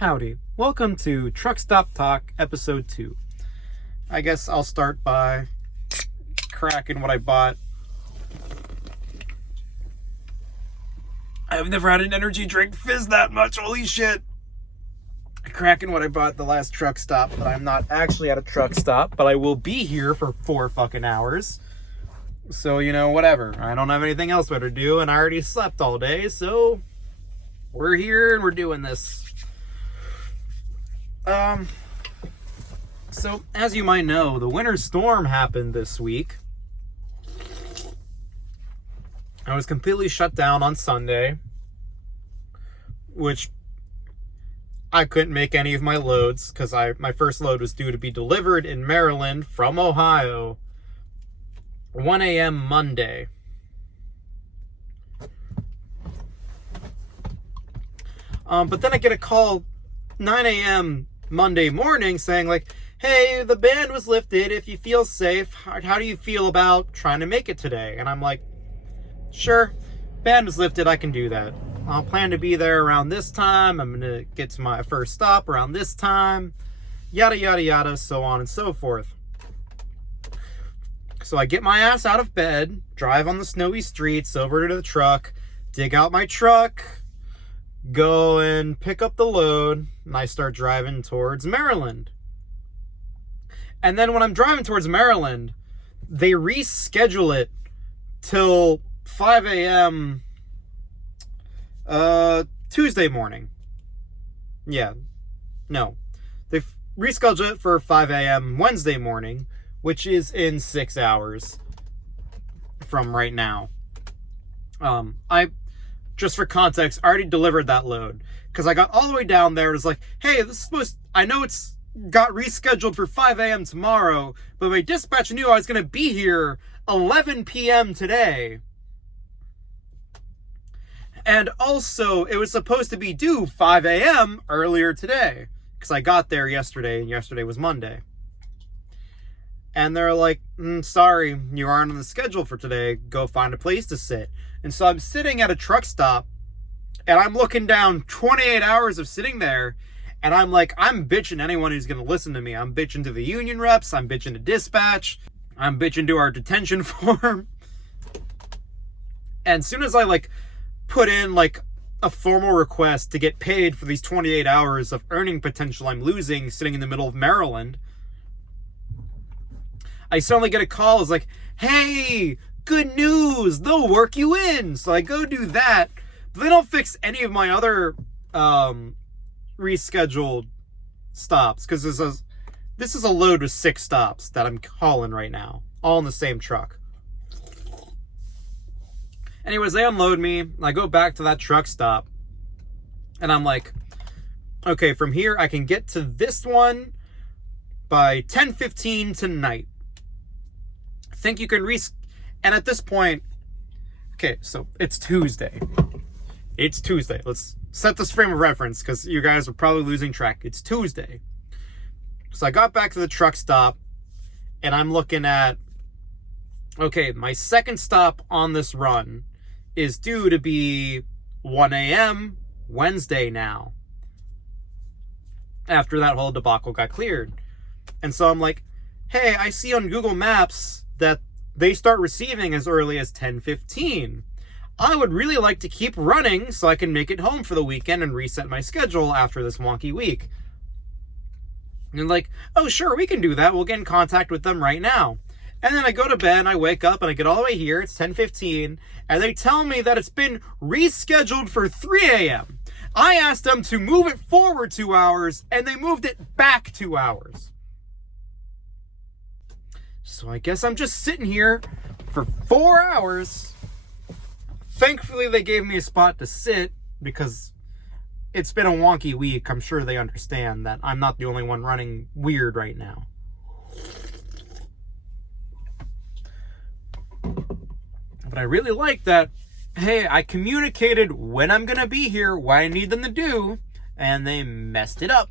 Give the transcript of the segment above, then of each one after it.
Howdy. Welcome to Stop Talk Ep.2. I guess I'll start by cracking what I bought. I've never had an energy drink fizz that much, holy shit. Cracking what I bought at the last truck stop, but I'm not actually at a truck stop, but I will be here for 4 fucking hours. So, whatever. I don't have anything else better to do, and I already slept all day, so we're here and we're doing this. So, as you might know, the winter storm happened this week. I was completely shut down on Sunday, which I couldn't make any of my loads because my first load was due to be delivered in Maryland from Ohio 1 a.m. Monday. But then I get a call 9 a.m. Monday morning saying like, hey, the ban was lifted. If you feel safe, how do you feel about trying to make it today? And I'm like, sure, ban was lifted. I can do that. I'll plan to be there around this time. I'm going to get to my first stop around this time. Yada, yada, yada, so on and so forth. So I get my ass out of bed, drive on the snowy streets over to the truck, dig out my truck, go and pick up the load, and I start driving towards Maryland. And then when I'm driving towards Maryland, they reschedule it till 5 a.m. Tuesday morning. Yeah. No. They reschedule it for 5 a.m. Wednesday morning, which is in 6 hours from right now. Just for context, I already delivered that load because I got all the way down there. It was like, hey, I know it's got rescheduled for 5 a.m. tomorrow, but my dispatch knew I was going to be here 11 p.m. today. And also, it was supposed to be due 5 a.m. earlier today because I got there yesterday, and yesterday was Monday. And they're like, sorry, you aren't on the schedule for today. Go find a place to sit. And so I'm sitting at a truck stop, and I'm looking down 28 hours of sitting there, and I'm like, I'm bitching anyone who's going to listen to me. I'm bitching to the union reps. I'm bitching to dispatch. I'm bitching to our detention form. And as soon as I, put in, a formal request to get paid for these 28 hours of earning potential I'm losing sitting in the middle of Maryland, I suddenly get a call. It's like, hey, good news, they'll work you in. So I go do that, but they don't fix any of my other rescheduled stops because this is a load with 6 stops that I'm hauling right now, all in the same truck. Anyways, they unload me. I go back to that truck stop, and I'm like, okay, from here I can get to this one by 10:15 tonight. Think you can and at this point, okay, so it's Tuesday. Let's set this frame of reference because you guys are probably losing track. It's Tuesday. So I got back to the truck stop, and I'm looking at, okay, my second stop on this run is due to be 1 a.m. Wednesday now, after that whole debacle got cleared. And so I'm like, hey, I see on Google Maps that they start receiving as early as 10:15. I would really like to keep running so I can make it home for the weekend and reset my schedule after this wonky week. And like, oh sure, we can do that. We'll get in contact with them right now. And then I go to bed and I wake up and I get all the way here. It's 10:15 and they tell me that it's been rescheduled for 3 a.m. I asked them to move it forward 2 hours and they moved it back 2 hours. So I guess I'm just sitting here for 4 hours. Thankfully, they gave me a spot to sit because it's been a wonky week. I'm sure they understand that I'm not the only one running weird right now. But I really like that, hey, I communicated when I'm going to be here, what I need them to do, and they messed it up.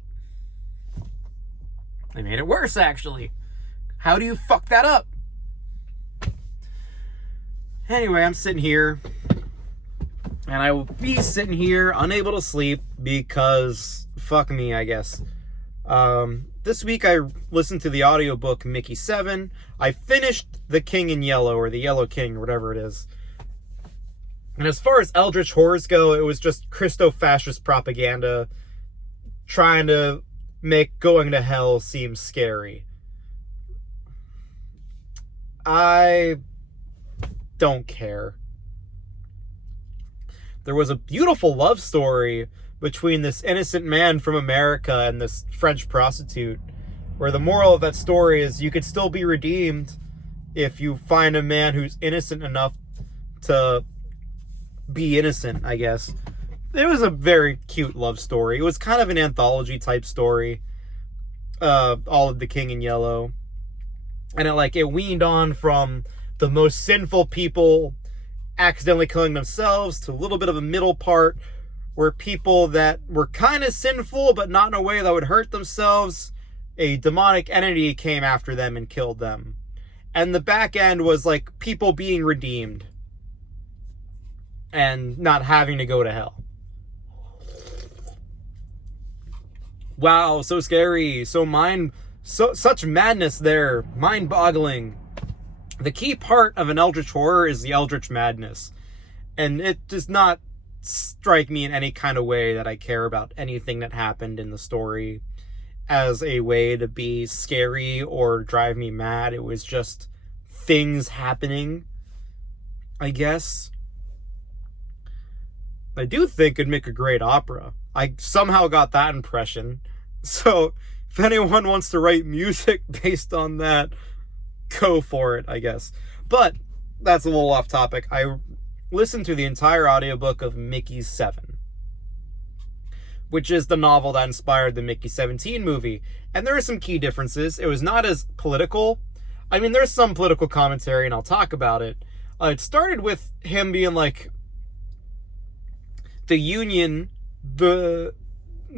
They made it worse, actually. How do you fuck that up? Anyway, I'm sitting here And I will be sitting here unable to sleep because fuck me, I guess. This week I listened to the audiobook Mickey7. I finished The King in Yellow, or The Yellow King, or whatever it is. And as far as eldritch horrors go, it was just Christo-fascist propaganda trying to make going to hell seem scary. I don't care. There was a beautiful love story between this innocent man from America and this French prostitute, where the moral of that story is you could still be redeemed if you find a man who's innocent enough to be innocent, I guess. It was a very cute love story. It was kind of an anthology type story. All of The King in Yellow. And it weaned on from the most sinful people accidentally killing themselves to a little bit of a middle part where people that were kind of sinful but not in a way that would hurt themselves, a demonic entity came after them and killed them. And the back end was like people being redeemed and not having to go to hell. Wow, so scary, such madness there, mind-boggling. The key part of an eldritch horror is the eldritch madness, and it does not strike me in any kind of way that I care about anything that happened in the story as a way to be scary or drive me mad. It was just things happening, I guess. I do think it'd make a great opera. I somehow got that impression. So if anyone wants to write music based on that, go for it, I guess. But that's a little off topic. I listened to the entire audiobook of Mickey7, which is the novel that inspired the Mickey 17 movie. And there are some key differences. It was not as political. I mean, there's some political commentary, and I'll talk about it. It started with him being like, the Union, the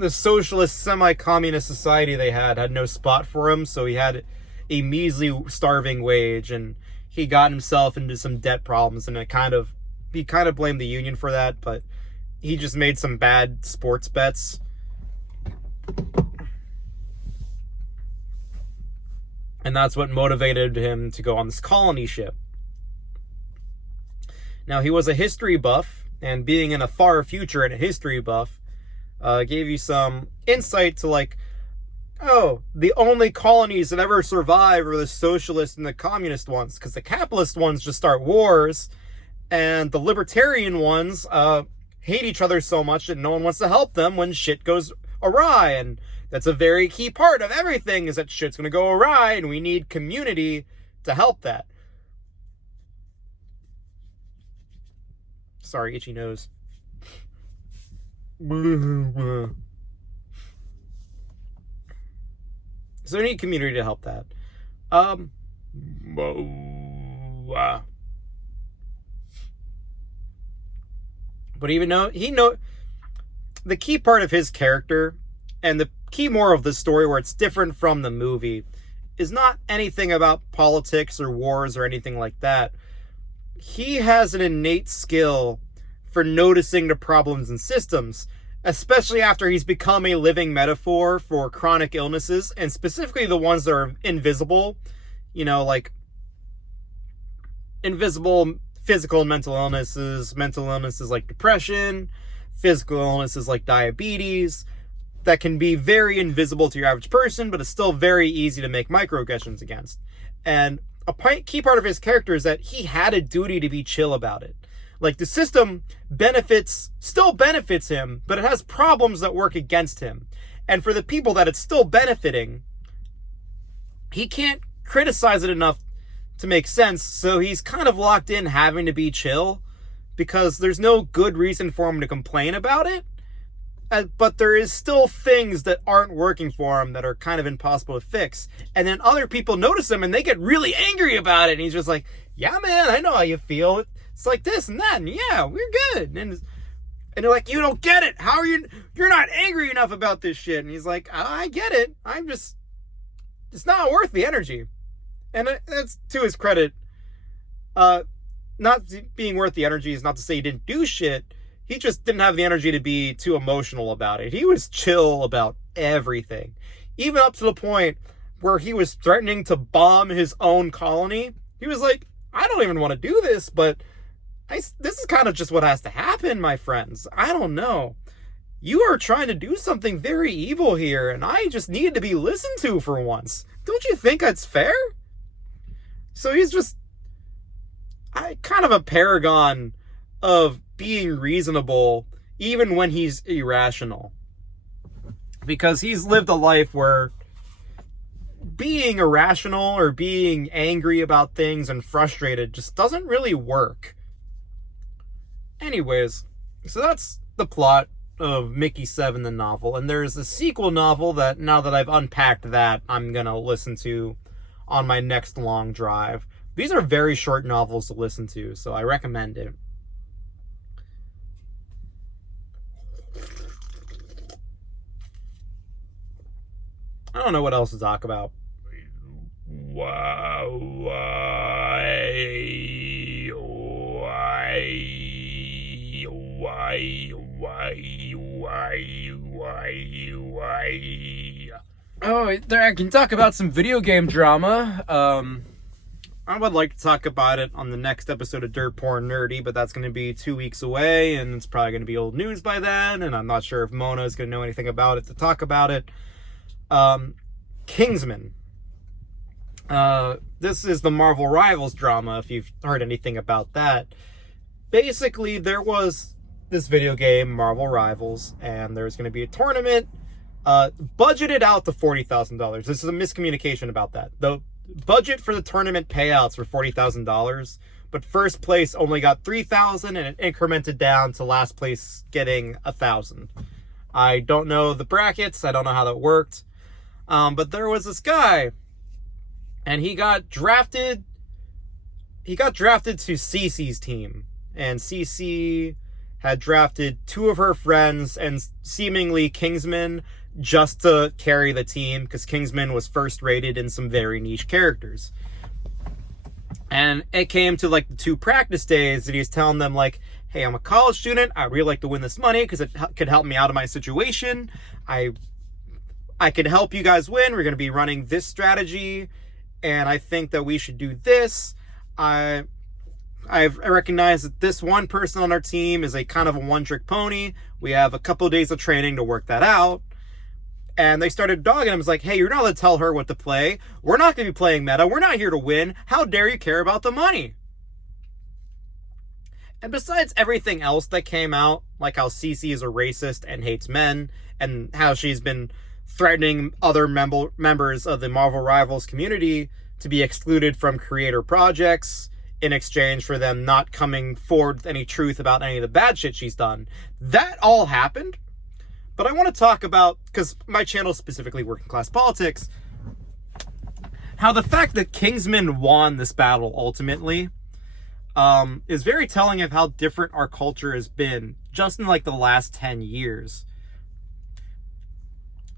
socialist semi-communist society they had no spot for him, so he had a measly starving wage, and he got himself into some debt problems, and he kind of blamed the Union for that, but he just made some bad sports bets. And that's what motivated him to go on this colony ship. Now, he was a history buff, and being in a far future and a history buff gave you some insight to the only colonies that ever survive are the socialist and the communist ones, because the capitalist ones just start wars, and the libertarian ones hate each other so much that no one wants to help them when shit goes awry. And that's a very key part of everything, is that shit's going to go awry, and we need community to help that. Sorry, itchy nose. So we need community to help that. But even though the key part of his character and the key moral of the story, where it's different from the movie, is not anything about politics or wars or anything like that. He has an innate skill for noticing the problems in systems, especially after he's become a living metaphor for chronic illnesses, and specifically the ones that are invisible, like invisible physical and mental illnesses like depression, physical illnesses like diabetes, that can be very invisible to your average person, but it's still very easy to make microaggressions against. And a key part of his character is that he had a duty to be chill about it. Like, the system still benefits him, but it has problems that work against him. And for the people that it's still benefiting, he can't criticize it enough to make sense, so he's kind of locked in having to be chill, because there's no good reason for him to complain about it. But there is still things that aren't working for him that are kind of impossible to fix. And then other people notice him and they get really angry about it. And he's just like, yeah, man, I know how you feel. It's like this and that. And yeah, we're good. And they're like, you don't get it. How are you're not angry enough about this shit. And he's like, I get it. It's not worth the energy. And that's to his credit. Not being worth the energy is not to say he didn't do shit. he just didn't have the energy to be too emotional about it. He was chill about everything, even up to the point where he was threatening to bomb his own colony. He was like, I don't even want to do this, but this is kind of just what has to happen, my friends. I don't know. You are trying to do something very evil here, and I just need to be listened to for once. Don't you think that's fair? So he's just kind of a paragon of being reasonable, even when he's irrational. Because he's lived a life where being irrational or being angry about things and frustrated just doesn't really work. Anyways, so that's the plot of Mickey7 the novel, and there's a sequel novel that, now that I've unpacked that, I'm gonna listen to on my next long drive. These are very short novels to listen to, so I recommend it. I don't know what else to talk about. Oh, I can talk about some video game drama. I would like to talk about it on the next episode of Dirt Porn Nerdy, but that's going to be 2 weeks away, and it's probably going to be old news by then, and I'm not sure if Mona is going to know anything about it to talk about it. Kingsman. This is the Marvel Rivals drama, if you've heard anything about that. Basically, there was this video game, Marvel Rivals, and there's going to be a tournament, budgeted out to $40,000. This is a miscommunication about that. The budget for the tournament payouts were $40,000, but first place only got $3,000, and it incremented down to last place getting $1,000. I don't know the brackets. I don't know how that worked. But there was this guy, and he got drafted to Cece's team, and Cece had drafted two of her friends and seemingly Kingsman just to carry the team, because Kingsman was first rated in some very niche characters. And it came to like the 2 practice days that he's telling them like, hey, I'm a college student. I really like to win this money because it could help me out of my situation. I could help you guys win. We're going to be running this strategy, and I think that we should do this. I recognize that this one person on our team is a kind of a one-trick pony. We have a couple of days of training to work that out. And they started dogging him. It's like, hey, you're not allowed to tell her what to play. We're not going to be playing meta. We're not here to win. How dare you care about the money? And besides everything else that came out, like how Cece is a racist and hates men, and how she's been threatening other members of the Marvel Rivals community to be excluded from creator projects in exchange for them not coming forward with any truth about any of the bad shit she's done. That all happened. But I want to talk about, because my channel is specifically working class politics, how the fact that Kingsman won this battle ultimately is very telling of how different our culture has been just in like the last 10 years.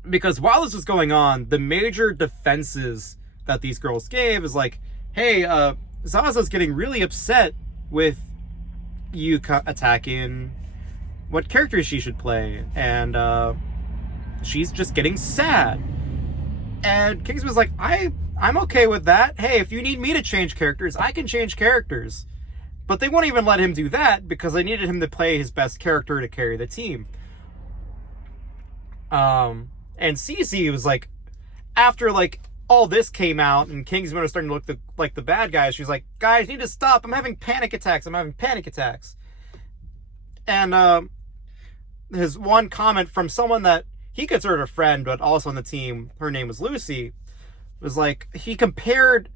Because while this was going on, the major defenses that these girls gave is like, hey, Zaza's getting really upset with you attacking what characters she should play, and she's just getting sad. And Kingsman was like, I'm okay with that. Hey, if you need me to change characters, I can change characters. But they won't even let him do that because they needed him to play his best character to carry the team. And Cece was like, after like all this came out and Kingsman was starting to look like the bad guys, she was like, guys, you need to stop. I'm having panic attacks. And his one comment from someone that he considered a friend, but also on the team, her name was Lucy, was like, he compared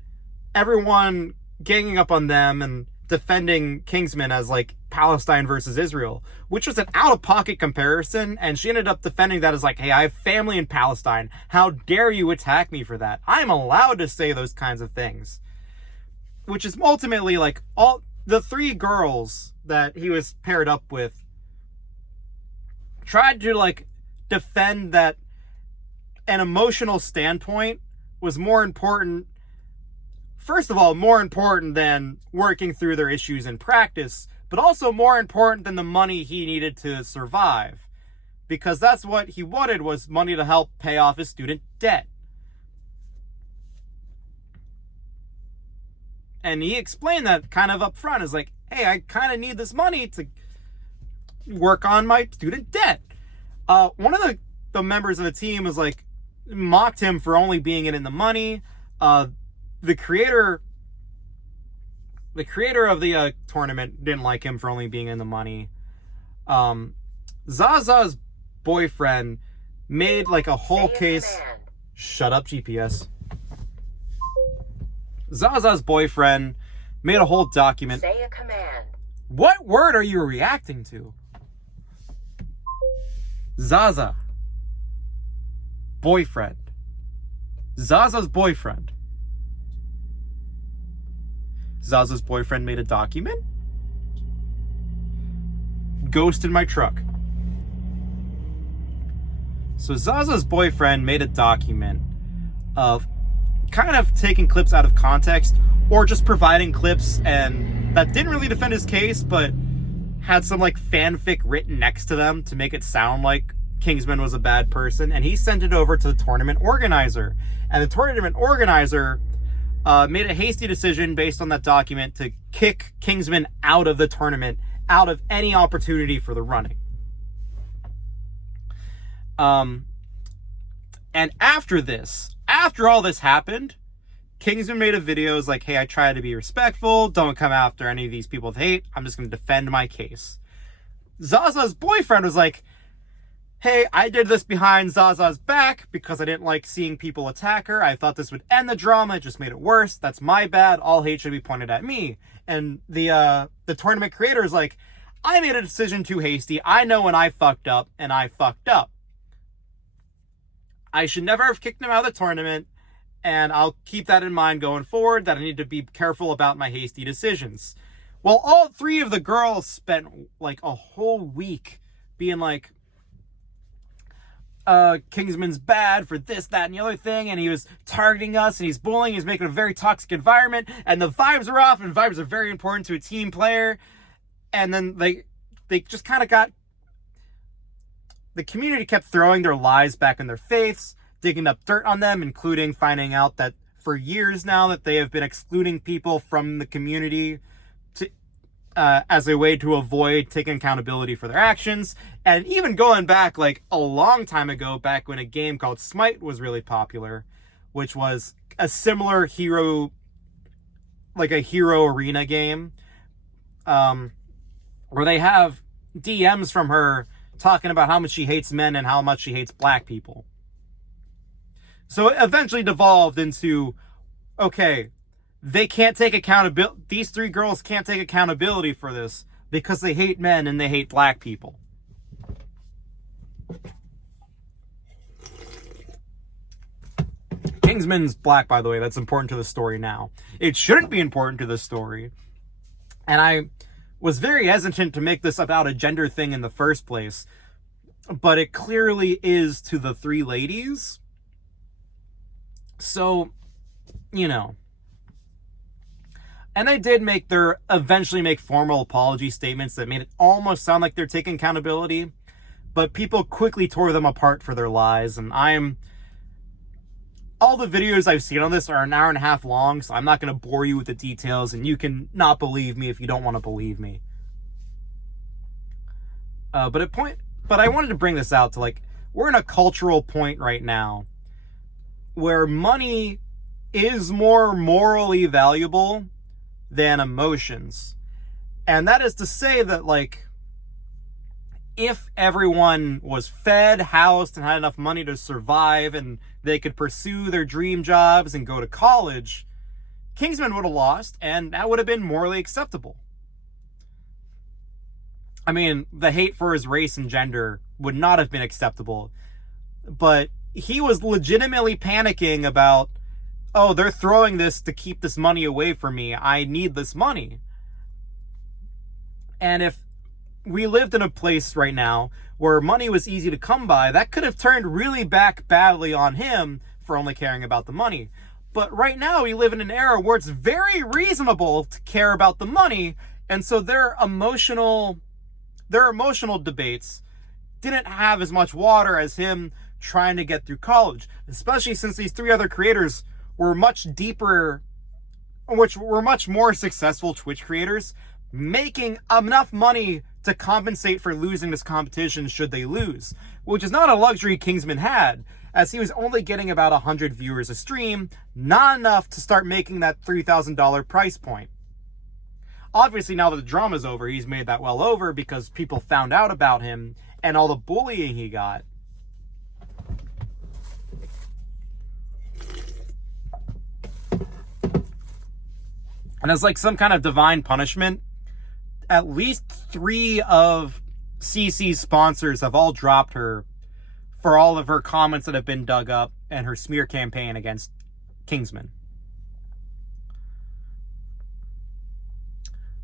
everyone ganging up on them and defending Kingsman as like Palestine versus Israel, which was an out-of-pocket comparison, and she ended up defending that as like, hey, I have family in Palestine. How dare you attack me for that? I'm allowed to say those kinds of things. Which is ultimately like all the 3 girls that he was paired up with tried to like defend that an emotional standpoint was more important, first of all, more important than working through their issues in practice, but also more important than the money he needed to survive. Because that's what he wanted, was money to help pay off his student debt. And he explained that kind of up front. Is like, hey, I kind of need this money to work on my student debt. One of the members of the team was like, mocked him for only being in the money. The creator of the tournament didn't like him for only being in the money. Zaza's boyfriend made like a whole case. Shut up, GPS. Zaza's boyfriend made a whole document. Say a command. What word are you reacting to? Zaza. Boyfriend. Zaza's boyfriend. Zaza's boyfriend made a document? Ghost in my truck. So Zaza's boyfriend made a document of kind of taking clips out of context, or just providing clips and that didn't really defend his case, but had some like fanfic written next to them to make it sound like Kingsman was a bad person, and he sent it over to the tournament organizer. And the tournament organizer made a hasty decision based on that document to kick Kingsman out of the tournament, out of any opportunity for the running. And after all this happened, Kingsman made a video. Was like, hey, I try to be respectful. Don't come after any of these people with hate. I'm just going to defend my case. Zaza's boyfriend was like, hey, I did this behind Zaza's back because I didn't like seeing people attack her. I thought this would end the drama. It just made it worse. That's my bad. All hate should be pointed at me. And the tournament creator is like, I made a decision too hasty. I know when I fucked up, and I fucked up. I should never have kicked him out of the tournament, and I'll keep that in mind going forward, that I need to be careful about my hasty decisions. Well, all three of the girls spent like a whole week being like, Kingsman's bad for this, that, and the other thing, and he was targeting us, and he's bullying, he's making a very toxic environment, and the vibes are off, and vibes are very important to a team player. And then they just kind of got, the community kept throwing their lies back in their face, digging up dirt on them, including finding out that for years now that they have been excluding people from the community to, as a way to avoid taking accountability for their actions. And even going back like a long time ago, back when a game called Smite was really popular, which was a similar hero, like a hero arena game, where they have DMs from her talking about how much she hates men and how much she hates black people. So it eventually devolved into, okay, they can't take accountability. These three girls can't take accountability for this because they hate men and they hate black people. Kingsman's black, by the way. That's important to the story now. It shouldn't be important to the story. And I was very hesitant to make this about a gender thing in the first place, but it clearly is to the three ladies. So, you know. And they did eventually make formal apology statements that made it almost sound like they're taking accountability, but people quickly tore them apart for their lies. And all the videos I've seen on this are an hour and a half long, so I'm not going to bore you with the details, and you can not believe me if you don't want to believe me. But I wanted to bring this out to, like, we're in a cultural point right now where money is more morally valuable than emotions. And that is to say that, like, if everyone was fed, housed, and had enough money to survive, and they could pursue their dream jobs and go to college, Kingsman would have lost, and that would have been morally acceptable. I mean, the hate for his race and gender would not have been acceptable, but he was legitimately panicking about, oh, they're throwing this to keep this money away from me. I need this money. And if we lived in a place right now where money was easy to come by, that could have turned really back badly on him for only caring about the money. But right now we live in an era where it's very reasonable to care about the money And so their emotional debates didn't have as much water as him trying to get through college, especially since these three other creators were much deeper, which were much more successful Twitch creators, making enough money to compensate for losing this competition should they lose, which is not a luxury Kingsman had, as he was only getting about 100 viewers a stream, not enough to start making that $3,000 price point. Obviously, now that the drama's over, he's made that well over because people found out about him and all the bullying he got. And as like some kind of divine punishment, at least 3 of CC's sponsors have all dropped her for all of her comments that have been dug up and her smear campaign against Kingsman.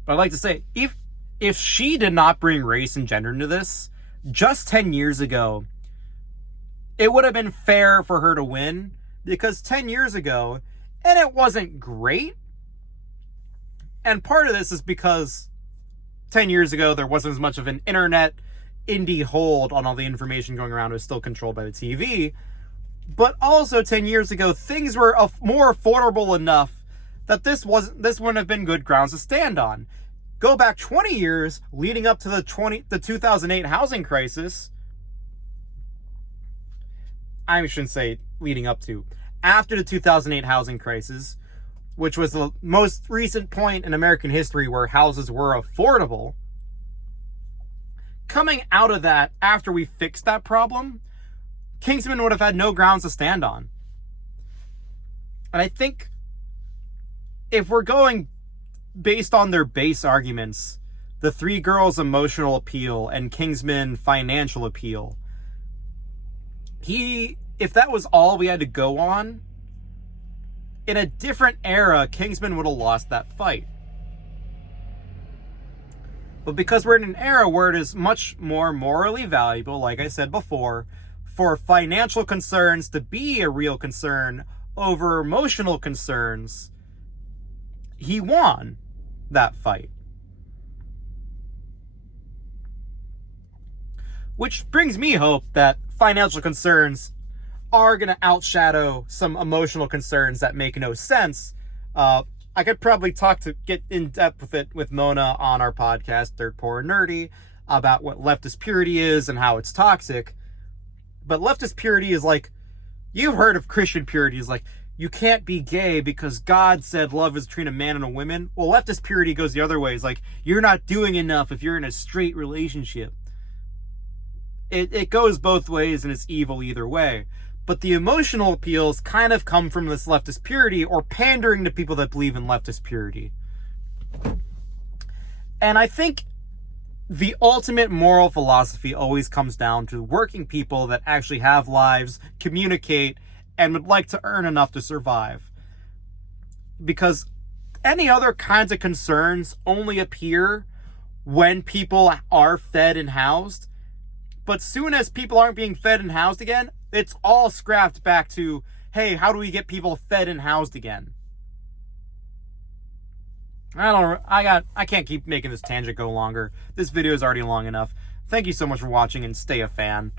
But I'd like to say, if she did not bring race and gender into this, just 10 years ago, it would have been fair for her to win, because 10 years ago, and it wasn't great, and part of this is because 10 years ago, there wasn't as much of an internet indie hold on all the information going around. It was still controlled by the TV. But also 10 years ago, things were more affordable enough that this wouldn't have been good grounds to stand on. Go back 20 years, leading up to the 2008 housing crisis. I shouldn't say leading up to. After the 2008 housing crisis, which was the most recent point in American history where houses were affordable, coming out of that, after we fixed that problem, Kingsman would have had no grounds to stand on. And I think if we're going based on their base arguments, the 3 girls' emotional appeal and Kingsman financial appeal, if that was all we had to go on, in a different era, Kingsman would have lost that fight. But because we're in an era where it is much more morally valuable, like I said before, for financial concerns to be a real concern over emotional concerns, he won that fight. Which brings me hope that financial concerns are going to outshadow some emotional concerns that make no sense. I could probably get in depth with it with Mona on our podcast, Dirt Poor and Nerdy, about what leftist purity is and how it's toxic. But leftist purity is like, you've heard of Christian purity, is like, you can't be gay because God said love is between a man and a woman. Well, leftist purity goes the other way. It's like, you're not doing enough if you're in a straight relationship. It goes both ways and it's evil either way. But the emotional appeals kind of come from this leftist purity, or pandering to people that believe in leftist purity. And I think the ultimate moral philosophy always comes down to working people that actually have lives, communicate, and would like to earn enough to survive. Because any other kinds of concerns only appear when people are fed and housed. But soon as people aren't being fed and housed again, it's all scrapped back to, hey, how do we get people fed and housed again? I can't keep making this tangent go longer. This video is already long enough. Thank you so much for watching, and stay a fan.